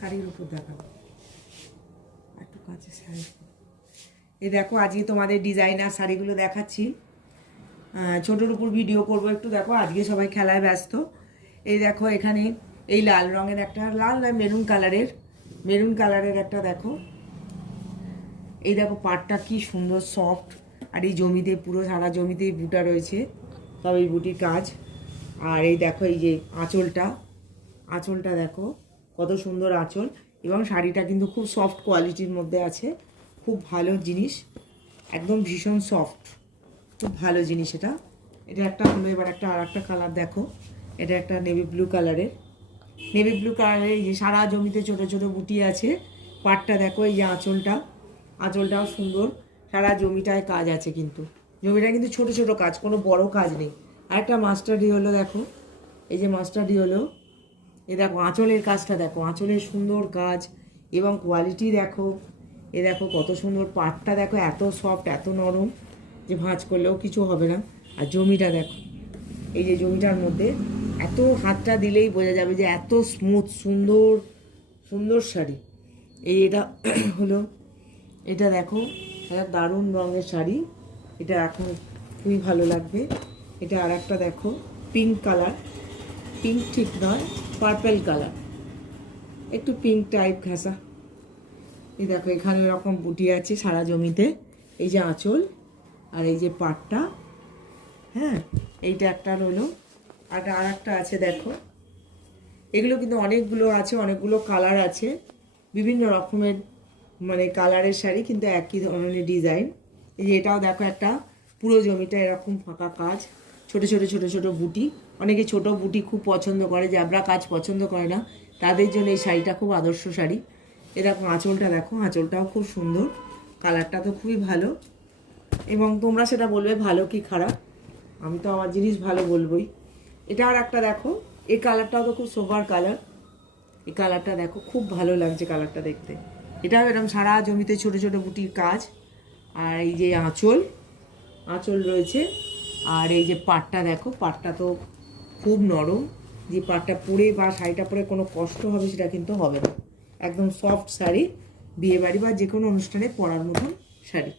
শাড়ির উপর দেখাবো একটু কাছে শাড়ি। এই দেখো আজকে তোমাদের ডিজাইনার শাড়িগুলো দেখাচ্ছি। ছোটোর উপর ভিডিও করব একটু। দেখো আজকে সবাই খেলায় ব্যস্ত। এই দেখো এখানে এই লাল রঙের একটা, লাল না মেরুন কালারের একটা দেখো। এই দেখো পাটটা কি সুন্দর সফট, আর এই জমিতে পুরো সারা জমিতেই বুটা রয়েছে, সব এই বুটির কাজ। আর এই দেখো এই যে আঁচলটা দেখো কত সুন্দর আঁচল, এবং শাড়িটা কিন্তু খুব সফট কোয়ালিটির মধ্যে আছে, খুব ভালো জিনিস, একদম ভীষণ সফট, খুব ভালো জিনিস এটা। এটা একটা হলো। এবার একটা আর একটা কালার দেখো, এটা একটা নেভি ব্লু কালারের এই যে সারা জমিতে ছোট ছোট বুটি আছে। পাটটা দেখো, এই যে আঁচলটাও সুন্দর, সারা জমিটায় কাজ আছে, কিন্তু জমিটা কিন্তু ছোট ছোট কাজ, কোনো বড় কাজ নেই। আরেকটা মাস্টার্ডি হলো দেখো, এই যে মাস্টার্ডি হলো, এ দেখো আঁচলের কাজটা দেখো, আঁচলের সুন্দর কাজ এবং কোয়ালিটি দেখো। এ দেখো কত সুন্দর, পাটটা দেখো এত সফট, এত নরম যে ভাঁজ করলেও কিছু হবে না। আর জমিটা দেখো, এই যে জমিটার মধ্যে এত হাতটা দিলেই বোঝা যাবে যে এত স্মুথ, সুন্দর সুন্দর শাড়ি। এটা হলো, এটা দেখো একটা দারুণ রঙের শাড়ি, এটা এখন খুবই ভালো লাগবে। এটা আর একটা দেখো পিঙ্ক কালার, পিঙ্ক ঠিক নয়, পার্পেল কালার, একটু পিঙ্ক টাইপ ঘাসা। এই দেখো এখানে এরকম বুটি আছে সারা জমিতে, এই যে আঁচল আর এই যে পাটটা। হ্যাঁ, এইটা একটা হলো, আর একটা আছে দেখো। এগুলো কিন্তু অনেকগুলো আছে, অনেকগুলো কালার আছে, বিভিন্ন রকমের মানে কালারের শাড়ি, কিন্তু একই ধরনের ডিজাইন। এই যে এটাও দেখো একটা, পুরো জমিটা এরকম ফাঁকা কাজ, ছোট ছোট ছোট ছোট বুটি। অনেকে ছোট বুটি খুব পছন্দ করে, জ্যাবরা কাজ পছন্দ করে না, তাদের জন্য এই শাড়িটা খুব আদর্শ শাড়ি। এ দেখো আঁচলটা দেখো, আঁচলটাও খুব সুন্দর, কালারটা তো খুবই ভালো, এবং তোমরা সেটা বলবে ভালো কি খারাপ, আমি তো আমার জিনিস ভালো বলবোই। এটা আর একটা দেখো, এই কালারটাও তো খুব সোভার কালার, এই কালারটা দেখো খুব ভালো লাগছে কালারটা দেখতে। এটাও এরকম সারা জমিতে ছোট ছোট বুটির কাজ, আর এই যে আঁচল রয়েছে, আর এই যে পাটটা দেখো, পাটটা তো খুব নরম, যে পাটটা পরে বা শাড়িটা পরে কোনো কষ্ট হবে সেটা কিন্তু হবে না, একদম সফট শাড়ি, বিয়েবাড়ি বা যে কোনো অনুষ্ঠানে পরার মতন শাড়ি।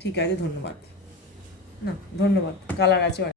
ঠিক আছে, ধন্যবাদ। না ধন্যবাদ, কালার আছে।